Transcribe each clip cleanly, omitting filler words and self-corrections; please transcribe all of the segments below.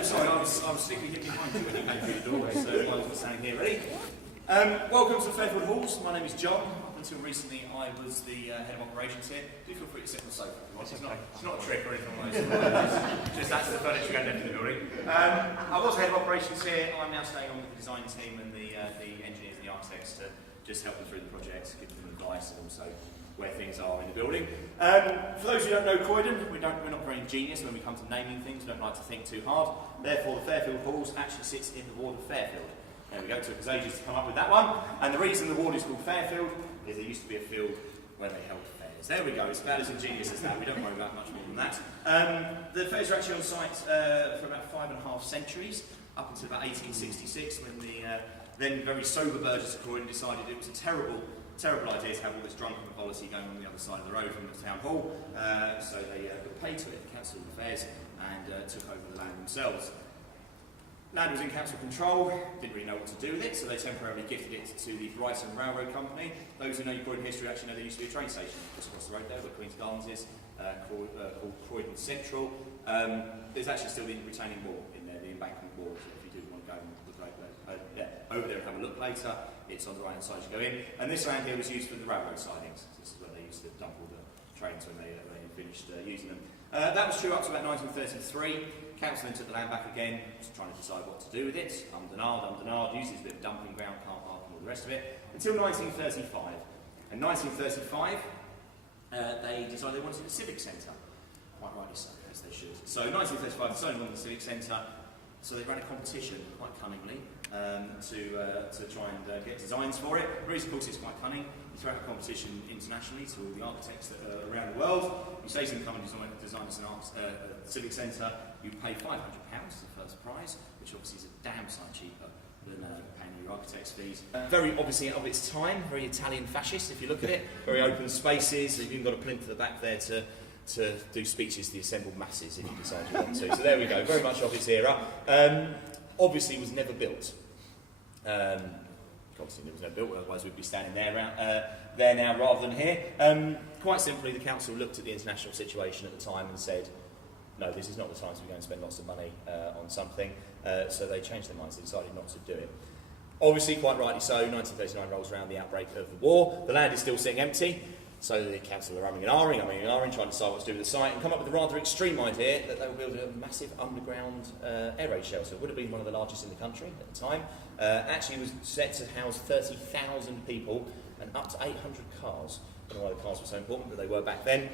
Hello, sorry, I was sneakily hit behind you when you came through the door, so I was standing here ready. Welcome to Fairfield Halls. My name is John. Up until recently, I was the head of operations here. Do feel free to sit on the sofa. It's not a trick or anything like that. Just that's the furniture going into the building. I was head of operations here. I'm now staying on with the design team and the engineers and the architects to just help them through the project, give them advice, and also where things are in the building. For those who don't know Croydon, we're not very ingenious when we come to naming things. We don't like to think too hard. Therefore, the Fairfield Halls actually sits in the ward of Fairfield. There we go, it took us ages to come up with that one. And the reason the ward is called Fairfield is there used to be a field where they held fairs. There we go, it's about as ingenious as that. We don't worry about much more than that. The fairs are actually on site for about 5.5 centuries, up until about 1866, when the then very sober burgess of Croydon decided it was a terrible idea to have all this drunken policy going on the other side of the road from the town hall. So they put pay to it, cancelled the fairs, and took over the land themselves. Land was in council control, didn't really know what to do with it, so they temporarily gifted it to the Brighton Railroad Company. Those who know your Croydon history actually know there used to be a train station just across the road there, where Queen's Gardens is, called Croydon Central. There's actually still the retaining wall in there, the embankment wall, so if you do want to go and look over there and have a look later, it's on the right hand side as you go in. And this land here was used for the railroad sidings. This is where they used to dump all the trains when they finished using them. That was true up to about 1933. Council then took the land back again, just trying to decide what to do with it. Umdenard, used as a bit of dumping ground, car park and all the rest of it, until 1935. In 1935, they decided they wanted a civic centre. Quite rightly so, as they should. So in 1935, they wanted the civic centre, so they ran a competition, quite cunningly, to try and get designs for it. The reason, of course, it's quite cunning. You throw out a competition internationally to all the architects that are around the world. You say to them, come and design us a civic centre. You pay £500 as the first prize, which obviously is a damn sight cheaper than paying your architect's fees. Very obviously of its time, very Italian fascist if you look at it. Very open spaces. You've even got a plinth at the back there to do speeches to the assembled masses if you decide you want to. So there we go, very much of its era. Obviously was never built. Obviously there was no built, otherwise we'd be standing there now rather than here. Quite simply, the council looked at the international situation at the time and said, no, this is not the time to be going to spend lots of money on something. So they changed their minds, they decided not to do it. Obviously, quite rightly so, 1939 rolls around, the outbreak of the war. The land is still sitting empty. So the council are umming and ahhing, trying to decide what to do with the site, and come up with a rather extreme idea that they will build a massive underground air raid shelter. It would have been one of the largest in the country at the time. Actually, it was set to house 30,000 people and up to 800 cars. I don't know why the cars were so important, but they were back then.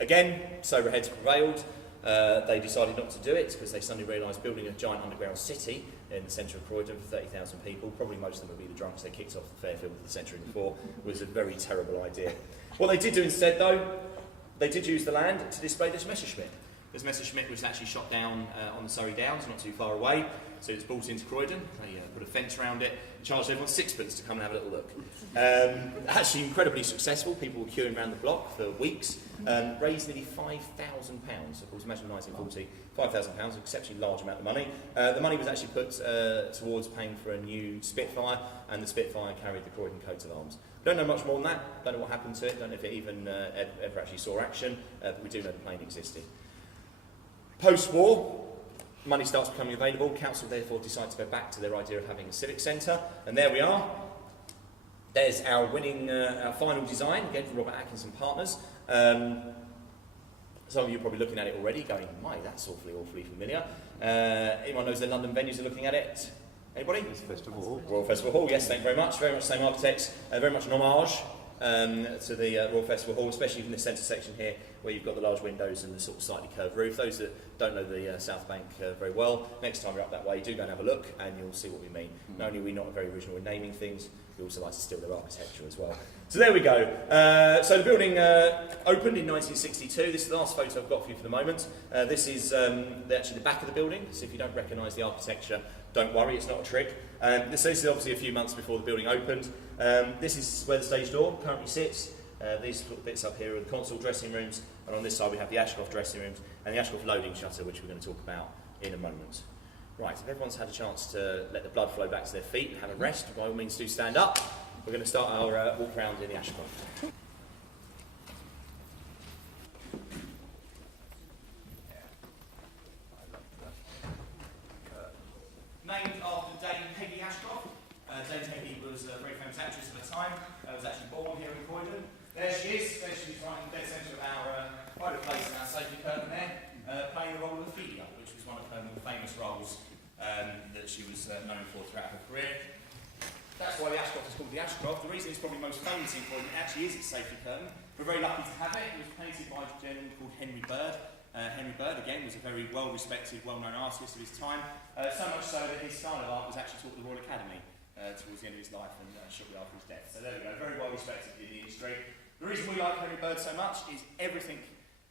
Again, sober heads prevailed. They decided not to do it because they suddenly realised building a giant underground city in the centre of Croydon for 30,000 people, probably most of them would be the drunks they kicked off the Fairfield the century before, was a very terrible idea. What they did do instead, though, they did use the land to display this Messerschmitt. This Messerschmitt was actually shot down on the Surrey Downs, not too far away, so it's brought into Croydon. They put a fence around it, charged everyone sixpence to come and have a little look. Actually incredibly successful, people were queuing around the block for weeks, raised nearly £5,000. Of course, imagine 1940, £5,000, an exceptionally large amount of money. The money was actually put towards paying for a new Spitfire, and the Spitfire carried the Croydon coat of arms. Don't know much more than that, don't know what happened to it, don't know if it even ever actually saw action, but we do know the plane existed. Post-war, money starts becoming available. Council therefore decide to go back to their idea of having a civic centre, and there we are. There's our winning, our final design, again from Robert Atkinson Partners. Some of you are probably looking at it already, going, my, that's awfully familiar. Anyone knows the London venues are looking at it? Anybody? Festival Hall. Royal Festival Hall, yes, thank you very much. Very much same architects, very much an homage to the Royal Festival Hall, especially in the centre section here, where you've got the large windows and the sort of slightly curved roof. Those that don't know the South Bank very well, next time you're up that way, do go and have a look, and you'll see what we mean. Not only are we not very original in naming things, we also like to steal their architecture as well. So there we go. So the building opened in 1962. This is the last photo I've got for you for the moment. This is actually the back of the building, so if you don't recognise the architecture, don't worry, it's not a trick. This is obviously a few months before the building opened. This is where the stage door currently sits. These bits up here are the console dressing rooms, and on this side we have the Ashcroft dressing rooms and the Ashcroft loading shutter, which we're going to talk about in a moment. Right, if everyone's had a chance to let the blood flow back to their feet and have a rest, by all means do stand up. We're going to start our walk around in the Ashcroft. named after Dame Peggy Ashcroft. Dame Peggy was a very famous actress of her time, was actually born here in Croydon. There she is, right in the dead centre of our private place in our safety curtain there, playing the role of Ophelia, which was one of her more famous roles that she was known for throughout her career. That's why the Ashcroft is called the Ashcroft. The reason it's probably most famous in Croydon actually is its safety curtain. We're very lucky to have it. It was painted by a gentleman called Henry Bird. Henry Bird, again, was a very well-respected, well-known artist of his time, so much so that his style of art was actually taught at the Royal Academy towards the end of his life and shortly after his death. So there we go, very well-respected in the industry. The reason we like Henry Bird so much is everything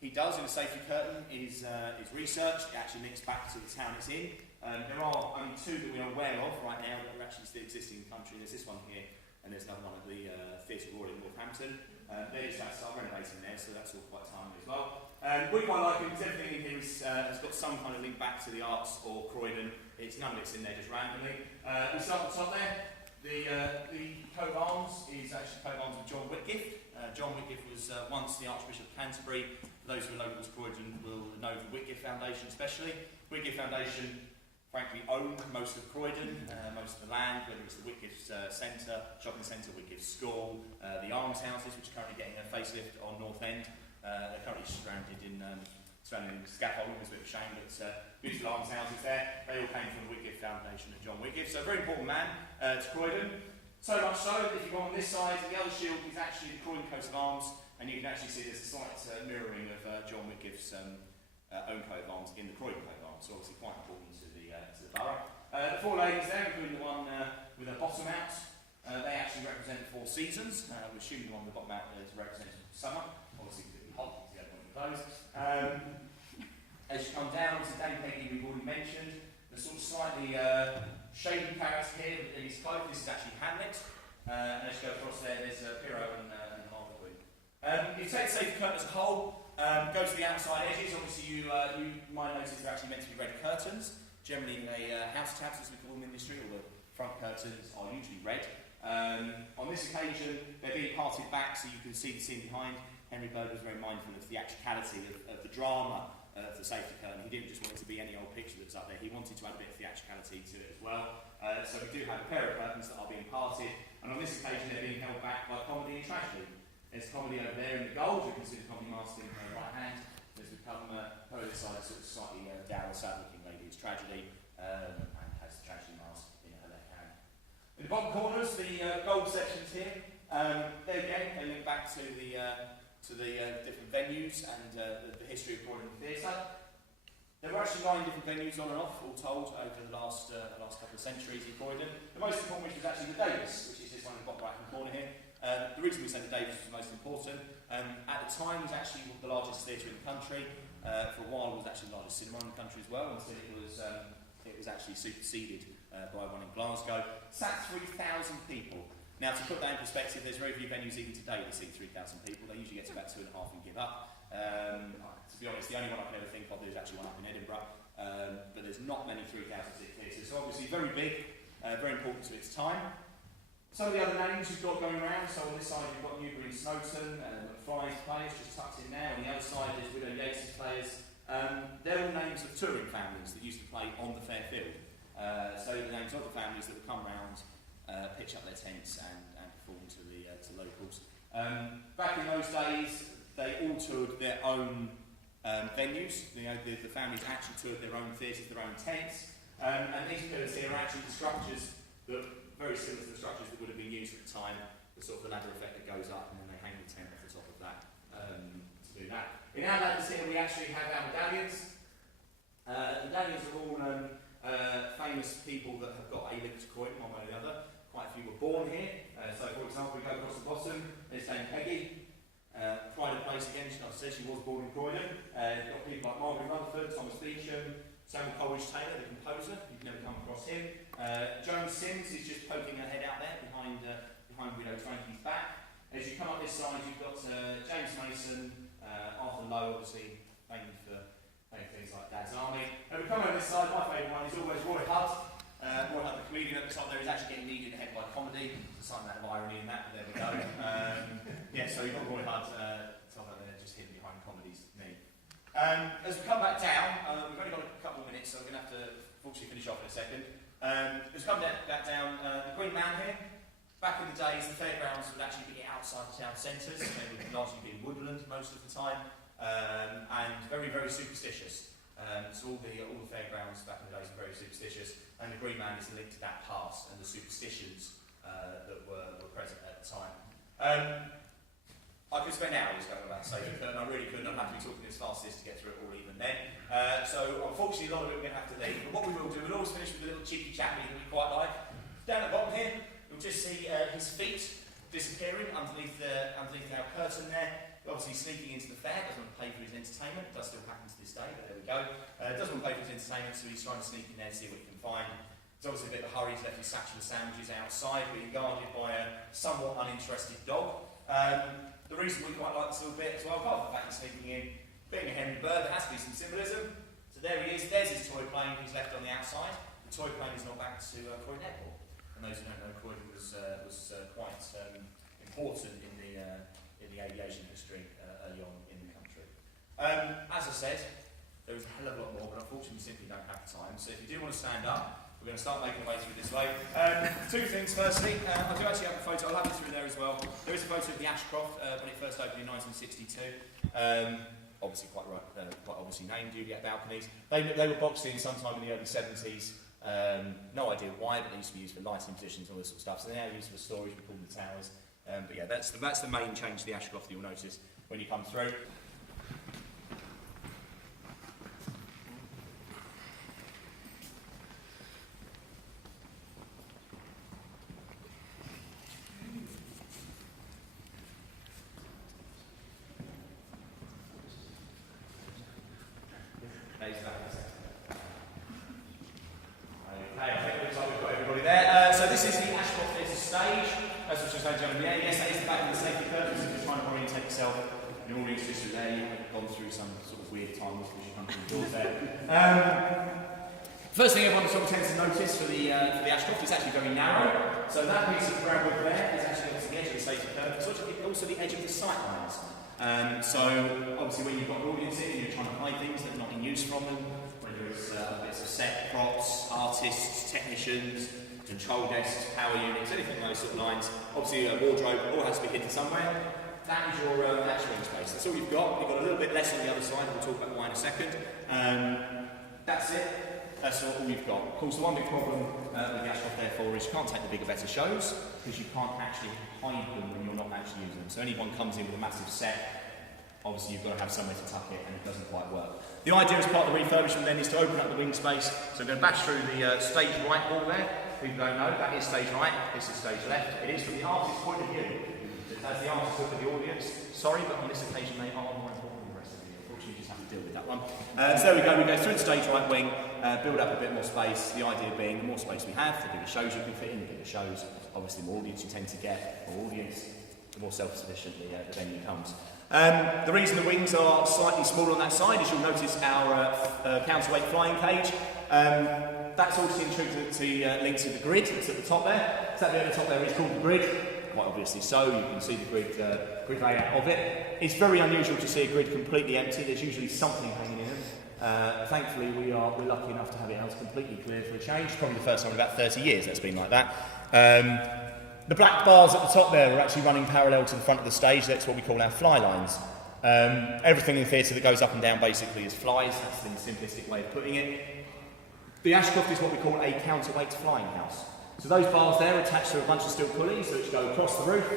he does in the safety curtain is research. It actually links back to the town it's in. There are only two that we are aware of right now that are actually still existing in the country. There's this one here, and there's another one at the Theatre Royal in Northampton. They're just about to start renovating there, so that's all quite timely as well. We quite like it because everything in here has got some kind of link back to the arts or Croydon. None of it's in there just randomly. We start at the top there. The coat of arms is actually coat of arms of John Whitgift. John Whitgift was once the Archbishop of Canterbury. For those who are local to Croydon will know the Whitgift Foundation especially. Whitgift Foundation frankly own most of Croydon, most of the land, whether it's the Whitgift Centre, shopping centre, Whitgift School, the almshouses, which are currently getting a facelift on North End. They're currently surrounded in scaffolding, it's a bit of a shame, but beautiful almshouses there. They all came from the Whitgift Foundation and John Whitgift. So a very important man to Croydon. So much so that if you go on this side, the other shield is actually the Croydon coat of arms, and you can actually see there's a slight mirroring of John Whitgift's own coat of arms in the Croydon coat of arms, so obviously quite important to the borough. The four ladies there, including the one with a bottom out, they actually represent the four seasons. We're assuming the one with the bottom out is representative of summer, obviously it's a bit hot, so you don't want to close. As you come down to Dame Peggy, we've already mentioned, the sort of slightly shady character here in his cloak. This is actually Hamlet, and as you go across there, there's Pyrrho and Harlequin. If you take the safety curtain as a whole, go to the outside edges. Obviously, you might notice they're actually meant to be red curtains. Generally, house tabs, as we call them in the industry, or the front curtains are usually red. On this occasion, they're being parted back so you can see the scene behind. Henry Bird was very mindful of the theatricality of the drama of the safety curtain. He didn't just want it to be any old picture that's up there. He wanted to add a bit of theatricality to it as well. So we do have a pair of curtains that are being parted, and on this occasion, they're being held back by comedy and tragedy. There's comedy over there in the gold. You can see the comedy master in her right hand. As we come over this side, sort of slightly dour, sad-looking lady is tragedy, and has the tragedy mask in her left hand. In the bottom corners, the gold sections here. There again, they link back to the different venues and the history of Croydon Theatre. There were actually 9 different venues on and off, all told, over the last couple of centuries in Croydon. The most important which was actually the Davis, which is this one in the bottom right-hand corner here. The reason we say the Davis was the most important, at the time it was actually the largest theatre in the country. For a while it was actually the largest cinema in the country as well, until it was actually superseded by one in Glasgow. Sat 3,000 people. Now, to put that in perspective, there's very few venues even today that seat 3,000 people. They usually get to about 2.5 and give up. To be honest, the only one I can ever think of is actually one up in Edinburgh, but there's not many 3,000 seat theatres. So obviously very big, very important to its time. Some of the other names we've got going around, so on this side you've got Newbury and Snowton, McFly's players just tucked in there. On the other side there's Widow Yates's players. They're all names of touring families that used to play on the Fairfield. So the names of the families that would come round, pitch up their tents and perform to locals. Back in those days, they all toured their own venues. The families actually toured their own theatres, their own tents. And these pillars here are actually the structures that very similar to the structures that would have been used at the time, the sort of the ladder effect that goes up and then they hang the tent off the top of that to do that. In our ladders here we actually have our medallions. Medallions are all famous people that have got a link to Croydon one way or the other. Quite a few were born here. So for example, we go across the bottom, there's Dame Peggy. Pride of place again, like I said, she was born in Croydon. You've got people like Margaret Rutherford, Thomas Beecham, Samuel Coleridge Taylor, the composer, you've never come across him. Joan Sims is just poking her head out there behind Widow Frankie's back. As you come up this side, you've got James Mason, Arthur Lowe, obviously famous for things like Dad's Army. And we come over this side, my favourite one is always Roy Hudd. Roy Hudd, the comedian at the top there, is actually getting kneed in the head by comedy. There's some amount of irony in that, but there we go. Yeah, so you've got Roy Hudd top up there, just hidden behind comedy's knee. As we come back down, we've only got a couple of minutes, so we're going to have to fortunately finish off in a second. Just come back down, the Green Man here. Back in the days, the fairgrounds would actually be outside the town centres. They would largely be in woodland most of the time, and very, very superstitious. So all the fairgrounds back in the days were very superstitious, and the Green Man is linked to that past and the superstitions that were present at the time. I could spend hours going about Sacred Curtain, I really couldn't. I'm happy talking as fast as to get through it all even then. So unfortunately a lot of it we're going to have to leave, but what we will do, we'll always finish with a little cheeky chappy that we quite like. Down at the bottom here, you'll just see his feet disappearing underneath our curtain there. Obviously sneaking into the fair, doesn't want to pay for his entertainment. It does still happen to this day, but there we go. Doesn't want to pay for his entertainment, so he's trying to sneak in there to see what he can find. There's obviously a bit of a hurry, he's left his satchel of sandwiches outside, being guarded by a somewhat uninterested dog. The reason we quite like this little bit as well, apart from the fact he's sneaking in, being a Henry Bird, there has to be some symbolism. So there he is, there's his toy plane he's left on the outside. The toy plane is not back to Croydon Airport. And those who don't know, Croydon was quite important in the aviation history early on in the country. As I said, there was a hell of a lot more, but unfortunately we simply don't have time. So if you do want to stand up, we're going to start making our way through this way. Two things. Firstly, I do actually have a photo. I'll have it through there as well. There is a photo of the Ashcroft when it first opened in 1962. Obviously quite right, quite obviously named. You get balconies. They were boxed in sometime in the early 70s. No idea why, but they used to be used for lighting positions and all this sort of stuff. So they're now used for storage. We call them the towers. But yeah, that's the main change to the Ashcroft that you'll notice when you come through. So this is the Ashcroft Theatre stage. As I was just saying, gentlemen, yes, that is the back of the safety curtain. So if you're trying to orientate yourself, your audience just there, you've gone through some sort of weird times because you come through the doors there. First thing everyone sort of tends to notice for the Ashcroft is actually very narrow. So that piece of ground wood there is actually the edge of the safety curtain. It's also the edge of the sight lines. So obviously when you've got an audience in and you're trying to hide things that are not in use from them, whether it's bits of set, props, artists, technicians, control desks, power units, anything like those sort of lines. Obviously a wardrobe, it all has to be hidden somewhere. That is your ring space. That's all you've got. You've got a little bit less on the other side, we'll talk about why in a second. That's it. That's all you've got. Of course, the one big problem with the Ashcroft therefore is you can't take the bigger, better shows because you can't actually hide them when you're not actually using them. So anyone comes in with a massive set, obviously you've got to have somewhere to tuck it and it doesn't quite work. The idea as part of the refurbishment then is to open up the wing space. So I'm going to bash through the stage right wall there. People don't know, that is stage right, this is stage left. It is from the artist's point of view. As the artist look at the audience, sorry, but on this occasion they are more important than the rest of you. Unfortunately, you just have to deal with that one. So there we go, we go through the stage right wing, build up a bit more space. The idea being the more space we have, the bigger shows you can fit in, the bigger shows, obviously the more audience you tend to get, more audience, the more self-sufficient the venue comes. The reason the wings are slightly smaller on that side is you'll notice our counterweight flying cage. That's also linked to the grid that's at the top there. So that bit at the top there is called the grid, quite obviously so. You can see the grid layout of it. It's very unusual to see a grid completely empty. There's usually something hanging in it. Thankfully, we're lucky enough to have it else completely clear for a change. Probably the first time in about 30 years that's been like that. The black bars at the top there are actually running parallel to the front of the stage. That's what we call our fly lines. Everything in the theatre that goes up and down basically is flies. That's the simplistic way of putting it. The Ashcroft is what we call a counterweight flying house. So those bars there are attached to a bunch of steel pulleys which go across the roof,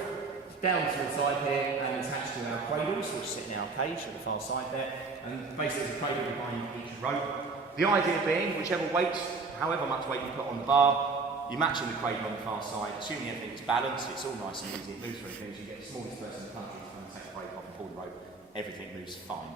down to the side here, and attached to our cradles, which sit in our cage at the far side there. And basically there's a cradle behind each rope. The idea being, whichever weight, however much weight you put on the bar, you're matching the cradle on the far side, assuming everything's balanced, it's all nice and easy, it moves through things, you get the smallest person in the country to come and take the brake off and pull the rope, everything moves fine.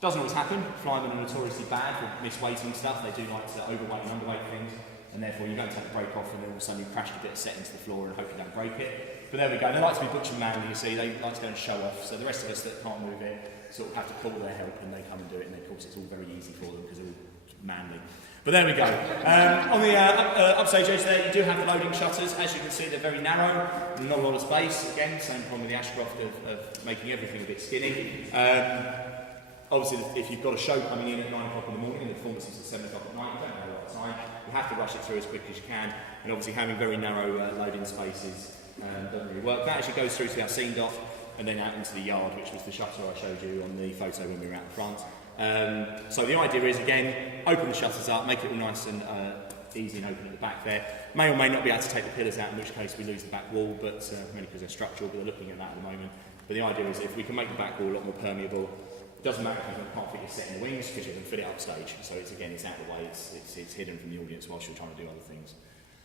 Doesn't always happen. Flymen are notoriously bad for misweighting stuff. They do like to overweight and underweight things, and therefore you don't take the brake off and then all of a sudden you crash a bit of set into the floor and hope you don't break it. But there we go. They like to be butch and manly, you see. They like to go and show off. So the rest of us that can't move it sort of have to call their help and they come and do it. And of course it's all very easy for them because they're all manly. But there we go. On the upstage edge there, you do have the loading shutters. As you can see, they're very narrow. Not a lot of space. Again, same problem with the Ashcroft of making everything a bit skinny. Obviously, if you've got a show coming in at 9 o'clock in the morning and the performance is at 7 o'clock at night, you don't have a lot of time. time. You have to rush it through as quick as you can, and obviously having very narrow loading spaces doesn't really work. That actually goes through to our scene dock and then out into the yard, which was the shutter I showed you on the photo when we were out the front. So the idea is, again, open the shutters up, make it all nice and easy and open at the back there. May or may not be able to take the pillars out, in which case we lose the back wall, but mainly because they're structural, but they're looking at that at the moment. But the idea is if we can make the back wall a lot more permeable, it doesn't matter if you can't fit your set in the wings, because you can fit it upstage. So it's, again, it's out of the way, it's hidden from the audience whilst you're trying to do other things.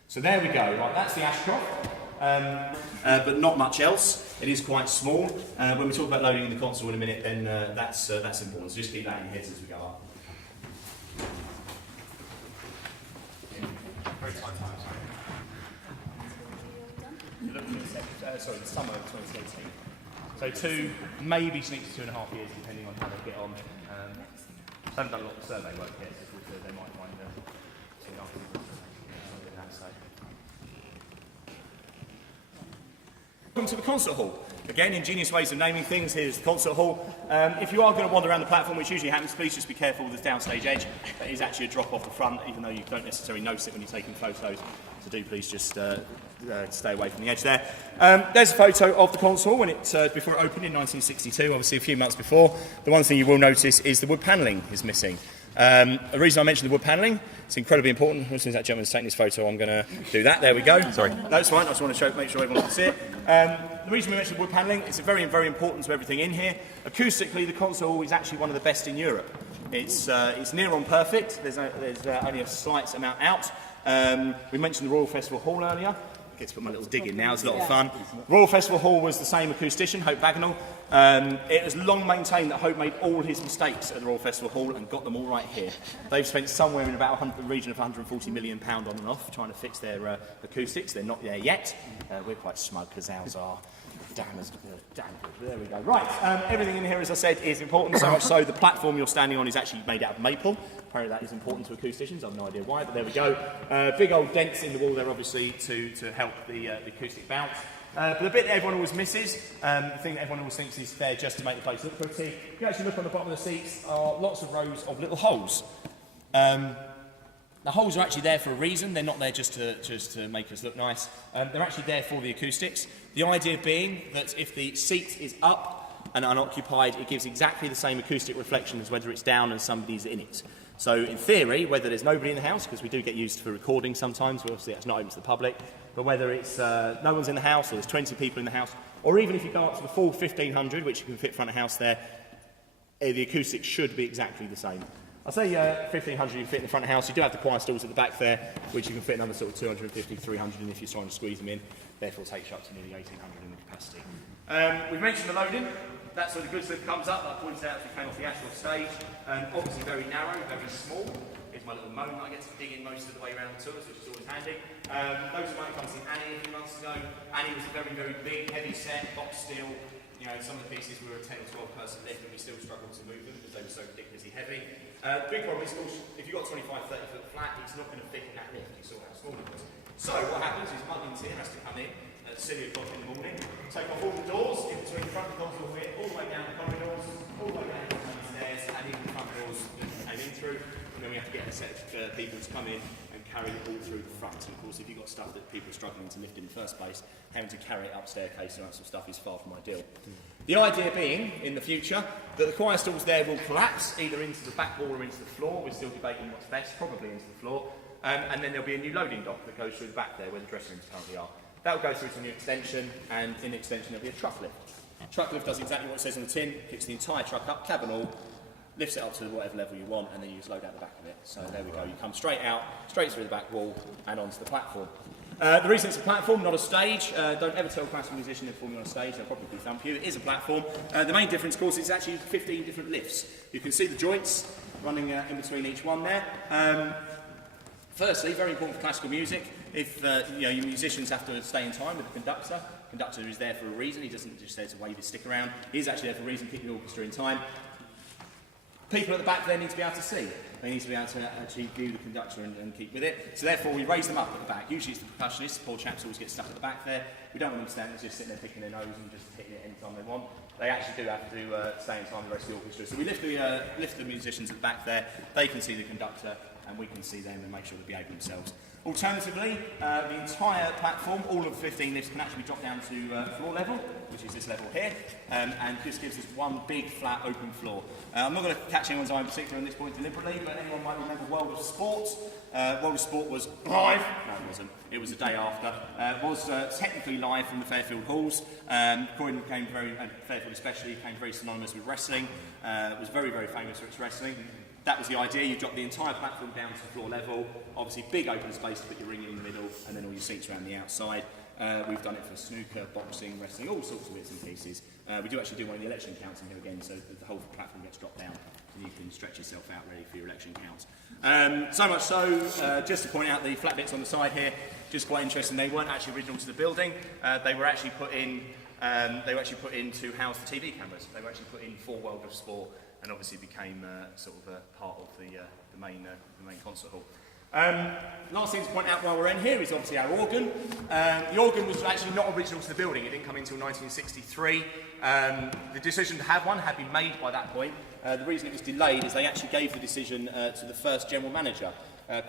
So there we go, right, that's the Ashcroft, but not much else. It is quite small. When we talk about loading in the console in a minute, then that's important, so just keep that in your heads as we go up. You're looking at the summer of 2018. So 2, maybe sneaks to 2.5 years, depending on how they get on. I haven't done a lot of survey work yet, so they might find 2.5 years. Welcome to the concert hall. Again, ingenious ways of naming things. Here's the concert hall. If you are going to wander around the platform, which usually happens, please just be careful with the downstage edge. That is actually a drop off the front, even though you don't necessarily notice it when you're taking photos. So do please just stay away from the edge there. There's a photo of the concert hall when before it opened in 1962, obviously a few months before. The one thing you will notice is the wood panelling is missing. The reason I mentioned the wood panelling, it's incredibly important. As soon as that gentleman's taking this photo, I'm going to do that. There we go. Sorry. No, it's fine. I just want to make sure everyone can see it. The reason we mentioned the wood panelling, it's very, very important to everything in here. Acoustically, the concert hall is actually one of the best in Europe. It's near on perfect. There's only a slight amount out. We mentioned the Royal Festival Hall earlier. I get to put my little dig in now, it's a lot of fun. Royal Festival Hall was the same acoustician, Hope Bagnall. It was long maintained that Hope made all his mistakes at the Royal Festival Hall and got them all right here. They've spent somewhere in about the region of £140 million on and off trying to fix their acoustics. They're not there yet. We're quite smug because ours are damn good. There we go. Right, everything in here, as I said, is important, so much so the platform you're standing on is actually made out of maple. Apparently that is important to acousticians. I have no idea why, but there we go. Big old dents in the wall there, obviously, to help the acoustic bounce. But the bit that everyone always misses, the thing that everyone always thinks is there just to make the place look pretty, if you actually look on the bottom of the seats, are lots of rows of little holes. The holes are actually there for a reason. They're not there just to make us look nice. They're actually there for the acoustics. The idea being that if the seat is up and unoccupied, it gives exactly the same acoustic reflection as whether it's down and somebody's in it. So in theory, whether there's nobody in the house, because we do get used for recording sometimes, but obviously that's not open to the public, but whether it's no one's in the house or there's 20 people in the house, or even if you go up to the full 1500, which you can fit front of house there, the acoustics should be exactly the same. I say 1500 you can fit in the front of house. You do have the choir stalls at the back there, which you can fit another sort of 250, 300 in if you're trying to squeeze them in. Therefore takes you up to nearly 1800 in the capacity. We've mentioned the loading. That's where the goods lift comes up. I pointed out as we came off the Ashford stage. Obviously very narrow, very small. Here's my little moan that I get to dig in most of the way around the tours, which is always handy. Those who might have come to see Annie a few months ago. Annie was a very, very big, heavy set, box steel. You know, some of the pieces were a 10 or 12 person lift and we still struggled to move them because they were so ridiculously heavy. Big problem is, if you've got 25, 30 foot flat, it's not going to fit in that lift. You saw how small it was. So what happens is Muggins here has to come in at 6 o'clock in the morning, take off all the doors in between the front of the console here, all the way down the corridors, all the way down the stairs, and even the front doors that came in through. And then we have to get a set of people to come in and carry it all through the front. And of course, if you've got stuff that people are struggling to lift in the first place, having to carry it up staircase and that sort of stuff is far from ideal. The idea being, in the future, that the choir stalls there will collapse either into the back wall or into the floor. We're still debating what's best, probably into the floor. And then there'll be a new loading dock that goes through the back there where the dressing rooms currently are. That will go through to a new extension, and in the extension there'll be a truck lift. Truck lift does exactly what it says on the tin, picks the entire truck up, cabin all, lifts it up to whatever level you want, and then you just load out the back of it. So there we go, you come straight out, straight through the back wall, and onto the platform. The reason it's a platform, not a stage, don't ever tell a classical musician they're performing on a stage, they'll probably thump you. It is a platform. The main difference, of course, is actually 15 different lifts. You can see the joints running in between each one there. Firstly, very important for classical music, if your musicians have to stay in time with the conductor. The conductor is there for a reason, he doesn't just there to wave his stick around, he's actually there for a reason, keep the orchestra in time. People at the back there need to be able to see. They need to be able to actually view the conductor and keep with it. So therefore we raise them up at the back. Usually it's the percussionists, the poor chaps always get stuck at the back there. We don't want them standing just sitting there picking their nose and just hitting it anytime they want. They actually do have to stay in time with the rest of the orchestra. So we lift the musicians at the back there, they can see the conductor and we can see them and make sure they behave themselves. Alternatively, the entire platform, all of the 15 lifts can actually be dropped down to floor level, which is this level here, and this gives us one big flat open floor. I'm not going to catch anyone's eye in particular on this point deliberately, but anyone might remember World of Sport. World of Sport was live, no it wasn't, it was the day after, was technically live from the Fairfield Halls. Croydon became Fairfield especially, became very synonymous with wrestling, was very, very famous for its wrestling. That was the idea. You drop the entire platform down to floor level, obviously big open space to put your ring in the middle, and then all your seats around the outside. We've done it for snooker, boxing, wrestling, all sorts of bits and pieces. We do actually do one of the election counts in here again, so the whole platform gets dropped down, and you can stretch yourself out ready for your election counts. So much so, just to point out the flat bits on the side here, just quite interesting. They weren't actually original to the building. They were actually put in. To house the TV cameras. They were actually put in for World of Sport, and obviously became sort of part of the main concert hall. Last thing to point out while we're in here is obviously our organ. The organ was actually not original to the building. It didn't come until 1963. The decision to have one had been made by that point. The reason it was delayed is they actually gave the decision to the first general manager.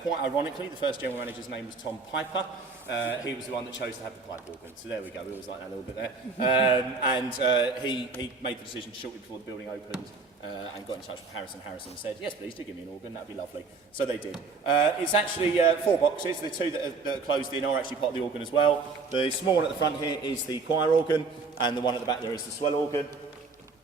Quite ironically, the first general manager's name was Tom Piper. He was the one that chose to have the pipe organ. So there we go, we always like that a little bit there. He made the decision shortly before the building opened and got in touch with Harrison. Harrison said, yes please, do give me an organ, that'd be lovely. So they did. It's actually 4 boxes. The 2 that are closed in are actually part of the organ as well. The small one at the front here is the choir organ, and the one at the back there is the swell organ.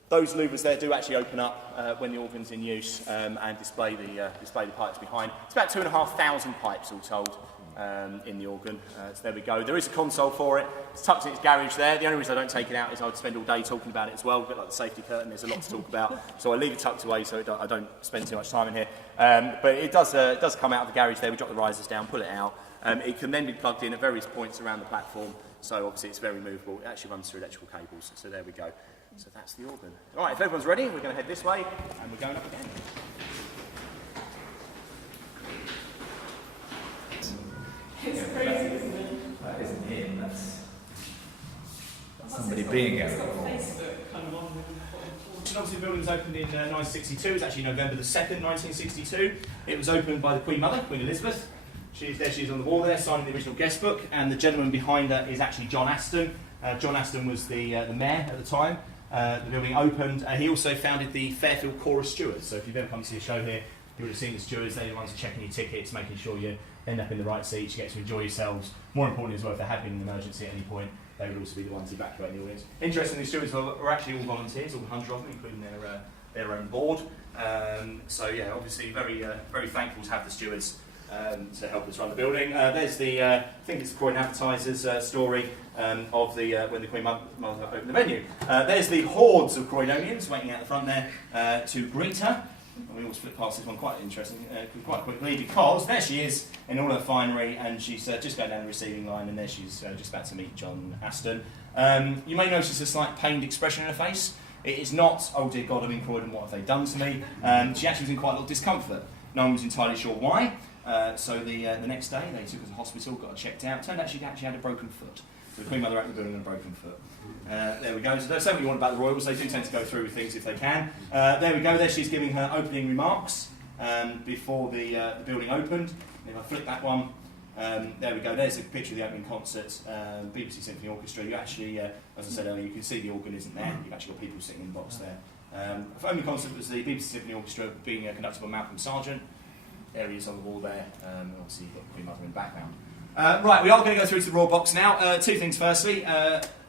Those louvers there do actually open up when the organ's in use and display the pipes behind. It's about 2,500 pipes all told in the organ. So there we go. There is a console for it. It's tucked in its garage there. The only reason I don't take it out is I'd spend all day talking about it as well. A bit like the safety curtain, there's a lot to talk about. So I leave it tucked away so I don't spend too much time in here. But it does come out of the garage there. We drop the risers down, pull it out. It can then be plugged in at various points around the platform. So obviously it's very movable. It actually runs through electrical cables. So there we go. So that's the organ. All right, if everyone's ready, we're going to head this way, and we're going up again. It's crazy, isn't it? That isn't him, that's somebody being out. It's got Facebook kind of on the Obviously the building was opened in 1962. It's actually November the 2nd, 1962. It was opened by the Queen Mother, Queen Elizabeth. She is on the wall there, signing the original guest book, and the gentleman behind her is actually John Aston. John Aston was the mayor at the time. The building opened. He also founded the Fairfield Corps of Stewards. So if you've ever come to see a show here, you would have seen the stewards. They're the ones checking your tickets, making sure you end up in the right seats, you get to enjoy yourselves. More importantly as well, if there had been an emergency at any point, they would also be the ones evacuating the audience. Interestingly, the stewards were actually all volunteers, all 100 of them, including their own board. So yeah, obviously very thankful to have the stewards to help us run the building. There's the, I think it's the Croydon Advertiser's story of when the Queen Mother opened the venue. There's the hordes of Croydonians waiting out the front there to greet her. And we always flip past this one quite quite quickly, because there she is in all her finery, and she's just going down the receiving line, and there she's just about to meet John Aston. You may notice a slight pained expression in her face. It is not, oh dear God, I'm in Croydon, what have they done to me? She actually was in quite a lot of discomfort. No one was entirely sure why. So the next day they took her to the hospital, got her checked out. Turned out she actually had a broken foot. So the Queen Mother opened the building with a broken foot. There we go. So don't say what you want about the royals. They do tend to go through with things if they can. There we go. There she's giving her opening remarks before the building opened. And if I flip that one, there we go. There's a picture of the opening concert. BBC Symphony Orchestra. You actually, as I said earlier, you can see the organ isn't there. You've actually got people sitting in the box there. The opening concert was the BBC Symphony Orchestra being conducted by Malcolm Sargent. There he is on the wall there. Obviously you've got the Queen Mother in the background. Right, we are going to go through to the royal box now. 2 things firstly.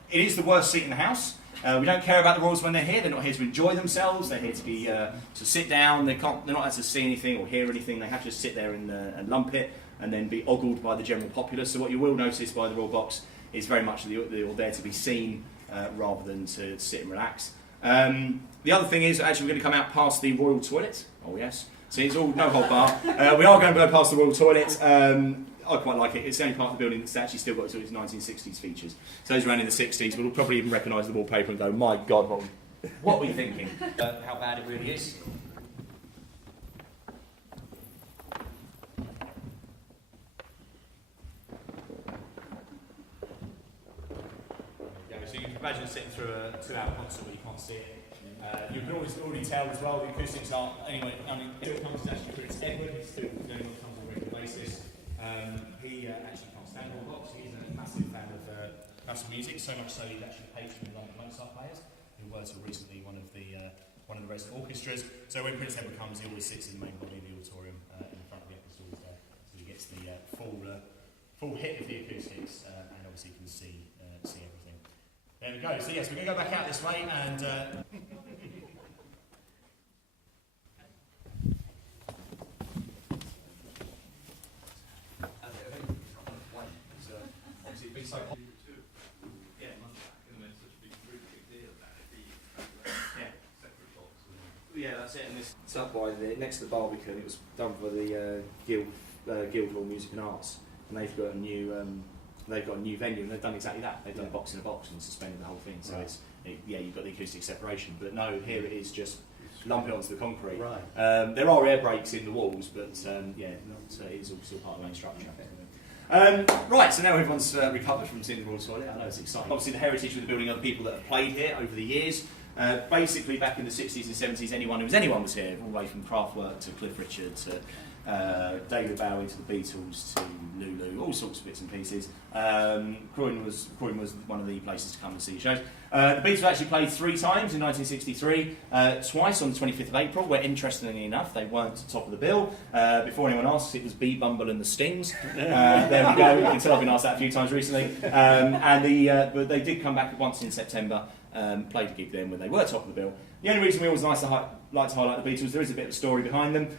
It is the worst seat in the house. We don't care about the royals when they're here. They're not here to enjoy themselves. They're here to be to sit down. They're not allowed to see anything or hear anything. They have to sit there and lump it and then be ogled by the general populace. So what you will notice by the royal box is very much they're there to be seen rather than to sit and relax. The other thing is actually we're going to come out past the royal toilet. Oh yes. So it's all no hold bar. We are going to go past the royal toilet. I quite like it. It's the only part of the building that's actually still got its 1960s features. So those around in the 60s will probably even recognise the wallpaper and go, my God, what were you thinking? How bad it really is. through a 2-hour concert where you can't see it. You can already tell as well the acoustics aren't anyway. I mean, still comes is actually Chris Edward. He's still the only one that comes on a regular basis. He actually can't stand all box. He's a massive fan of classical music, so much so he's actually a patron of London Mozart players, who were till recently one of the resident orchestras. So when Prince Edward comes, he always sits in the main body of the auditorium in front of the upper stalls there, so he gets the full hit of the acoustics, and obviously you can see everything. There we go. So yes, we're going to go back out this way and. Yeah, that's it. And it's up by next to the Barbican. It was done for the Guildhall Music and Arts, and they've got a new venue, and they've done exactly that. They've done a box in a box and suspended the whole thing. So you've got the acoustic separation, but no, here it is just lump it onto the concrete. Right. There are air brakes in the walls, but it is all still part of the main structure. Right, so now everyone's recovered from seeing the Royal Toilet. I know it's exciting. Obviously, the heritage of the building are the people that have played here over the years. Basically, back in the 60s and 70s, anyone was here, all the way from Kraftwerk to Cliff Richard to David Bowie to the Beatles to Lulu, all sorts of bits and pieces. Croydon was one of the places to come and see shows. The Beatles actually played 3 times in 1963, twice on the 25th of April, where interestingly enough they weren't top of the bill. Before anyone asks, it was Bee Bumble and the Stings. There we go, you can tell I've been asked that a few times recently. But they did come back once in September. Played a gig then when they were top of the bill. The only reason we always like to highlight the Beatles, there is a bit of a story behind them.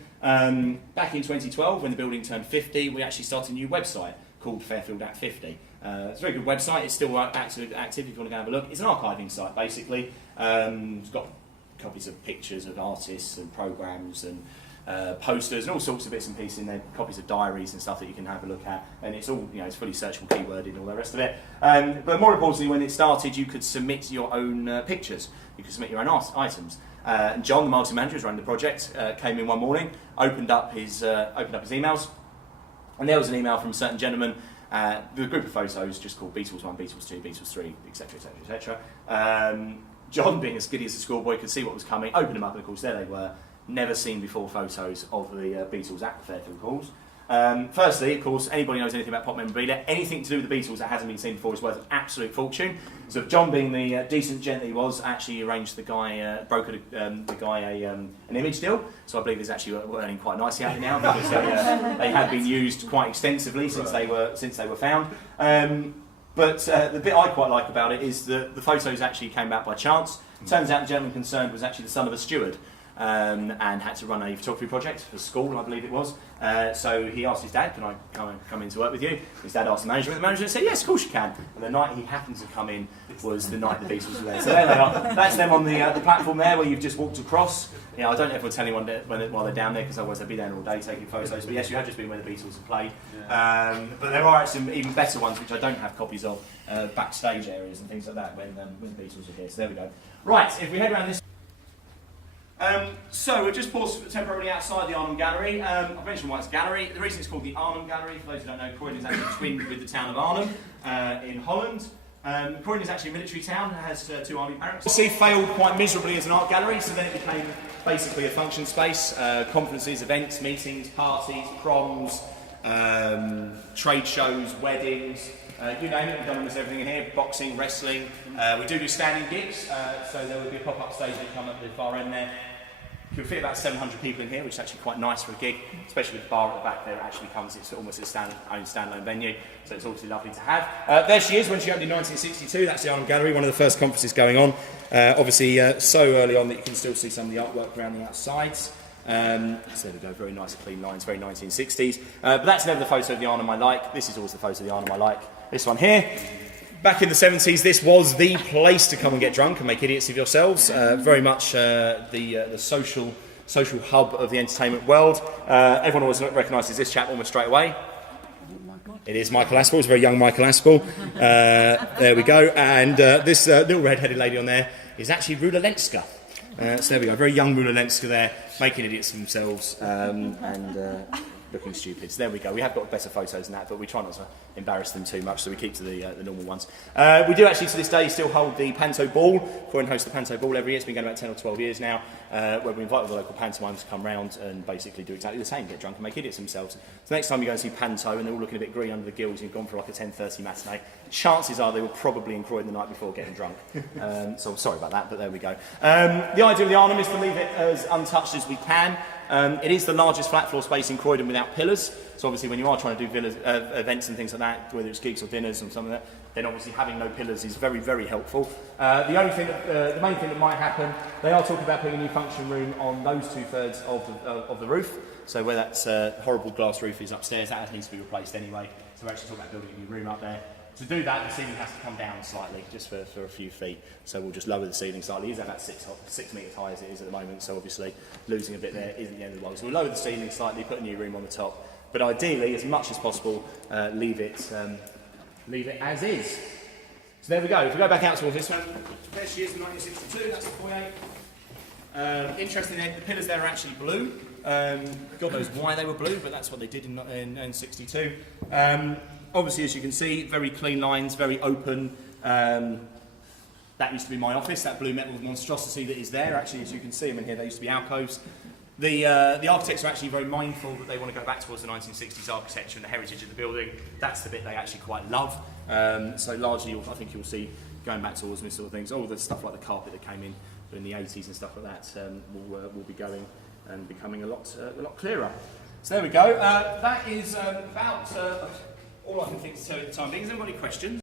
Back in 2012, when the building turned 50, we actually started a new website called Fairfield at 50. It's a very good website. It's still active if you want to go have a look. It's an archiving site, basically. It's got copies of pictures of artists and programmes and posters and all sorts of bits and pieces in there, copies of diaries and stuff that you can have a look at, and it's all, it's fully searchable, keyworded and all the rest of it. But more importantly, when it started, you could submit your own pictures, you could submit your own items. And John, the marketing manager who's running the project, came in one morning, opened up his emails, and there was an email from a certain gentleman with a group of photos just called Beatles 1, Beatles 2, Beatles 3, etc, etc, etc. John, being as giddy as a schoolboy, could see what was coming, opened them up, and of course there they were. Never seen before photos of the Beatles at the Fairfield Halls. Firstly, of course, anybody knows anything about pop memorabilia, anything to do with the Beatles that hasn't been seen before is worth an absolute fortune. So John, being the decent gent that he was, actually arranged brokered the guy an image deal. So I believe he's actually earning quite nicely out of it now, because they have been used quite extensively since they were found. But the bit I quite like about it is that the photos actually came back by chance. Turns out the gentleman concerned was actually the son of a steward. And had to run a photography project for school, I believe it was. So he asked his dad, "Can I come in to work with you?" His dad asked the manager said, "Yes, of course you can." And the night he happened to come in was the night the Beatles were there. So there they are. That's them on the platform there, where you've just walked across. I don't ever tell anyone while they're down there, because otherwise they'll be there all day taking photos. But yes, you have just been where the Beatles have played. But there are some even better ones, which I don't have copies of, backstage areas and things like that when the Beatles are here. So there we go. Right, if we head around this. So we've just paused temporarily outside the Arnhem Gallery. I've mentioned why it's a gallery. The reason it's called the Arnhem Gallery, for those who don't know, Croydon is actually twinned with the town of Arnhem in Holland. Croydon is actually a military town. It has 2 army barracks. You see, failed quite miserably as an art gallery, so then it became basically a function space. Conferences, events, meetings, parties, proms, trade shows, weddings. You name it, we've done almost everything in here. Boxing, wrestling. We do standing gigs, so there will be a pop-up stage that come up the far end there. You can fit about 700 people in here, which is actually quite nice for a gig, especially with the bar at the back there. It actually comes, it's almost its own standalone venue, so it's obviously lovely to have. There she is, when she opened in 1962. That's the Arnhem Gallery, one of the first conferences going on. Obviously, so early on that you can still see some of the artwork around the outsides. So there we go, very nice clean lines, very 1960s. But that's never the photo of the Arnhem I like. This is always the photo of the Arnhem I like. This one here. Back in the 70s, this was the place to come and get drunk and make idiots of yourselves. Very much the social hub of the entertainment world. Everyone always recognises this chap almost straight away. It is Michael Aspel. It's a very young Michael Aspel. There we go. And this little red-headed lady on there is actually Rula Lenska. So there we go, very young Rula Lenska there, making idiots of themselves. looking stupid. So there we go. We have got better photos than that, but we try not to embarrass them too much, so we keep to the normal ones. We do actually, to this day, still hold the Panto Ball. Croydon hosts the Panto Ball every year. It's been going about 10 or 12 years now, where we invite all the local pantomimes to come round and basically do exactly the same, get drunk and make idiots themselves. So next time you go and see Panto and they're all looking a bit green under the gills and you've gone for like a 10:30 matinee, chances are they were probably in Croydon the night before getting drunk. So I'm sorry about that, but there we go. The idea of the Arnhem is to leave it as untouched as we can. It is the largest flat floor space in Croydon without pillars, so obviously when you are trying to do villas, events and things like that, whether it's gigs or dinners and something like that, then obviously having no pillars is very, very helpful. The main thing that might happen, they are talking about putting a new function room on those 2/3 of the roof, so where that horrible glass roof is upstairs, that needs to be replaced anyway, so we're actually talking about building a new room up there. To do that, the ceiling has to come down slightly, just for a few feet. So we'll just lower the ceiling slightly. It's about 6 metres high as it is at the moment, so obviously losing a bit there isn't the end of the world. So we'll lower the ceiling slightly, put a new room on the top. But ideally, as much as possible, leave it as is. So there we go. If we go back out towards this one, there she is in 1962, that's the foyer. Interestingly, the pillars there are actually blue. God knows why they were blue, but that's what they did in 62. Obviously, as you can see, very clean lines, very open. That used to be my office, that blue metal monstrosity that is there. Actually, as you can see them in here, they used to be alcoves. The architects are actually very mindful that they want to go back towards the 1960s architecture and the heritage of the building. That's the bit they actually quite love. So largely, I think you'll see going back towards this sort of things. All the stuff like the carpet that came in the 80s and stuff like that will be going and becoming a lot clearer. So there we go. That is about all I can think to tell you at the time being. Has anybody got any questions?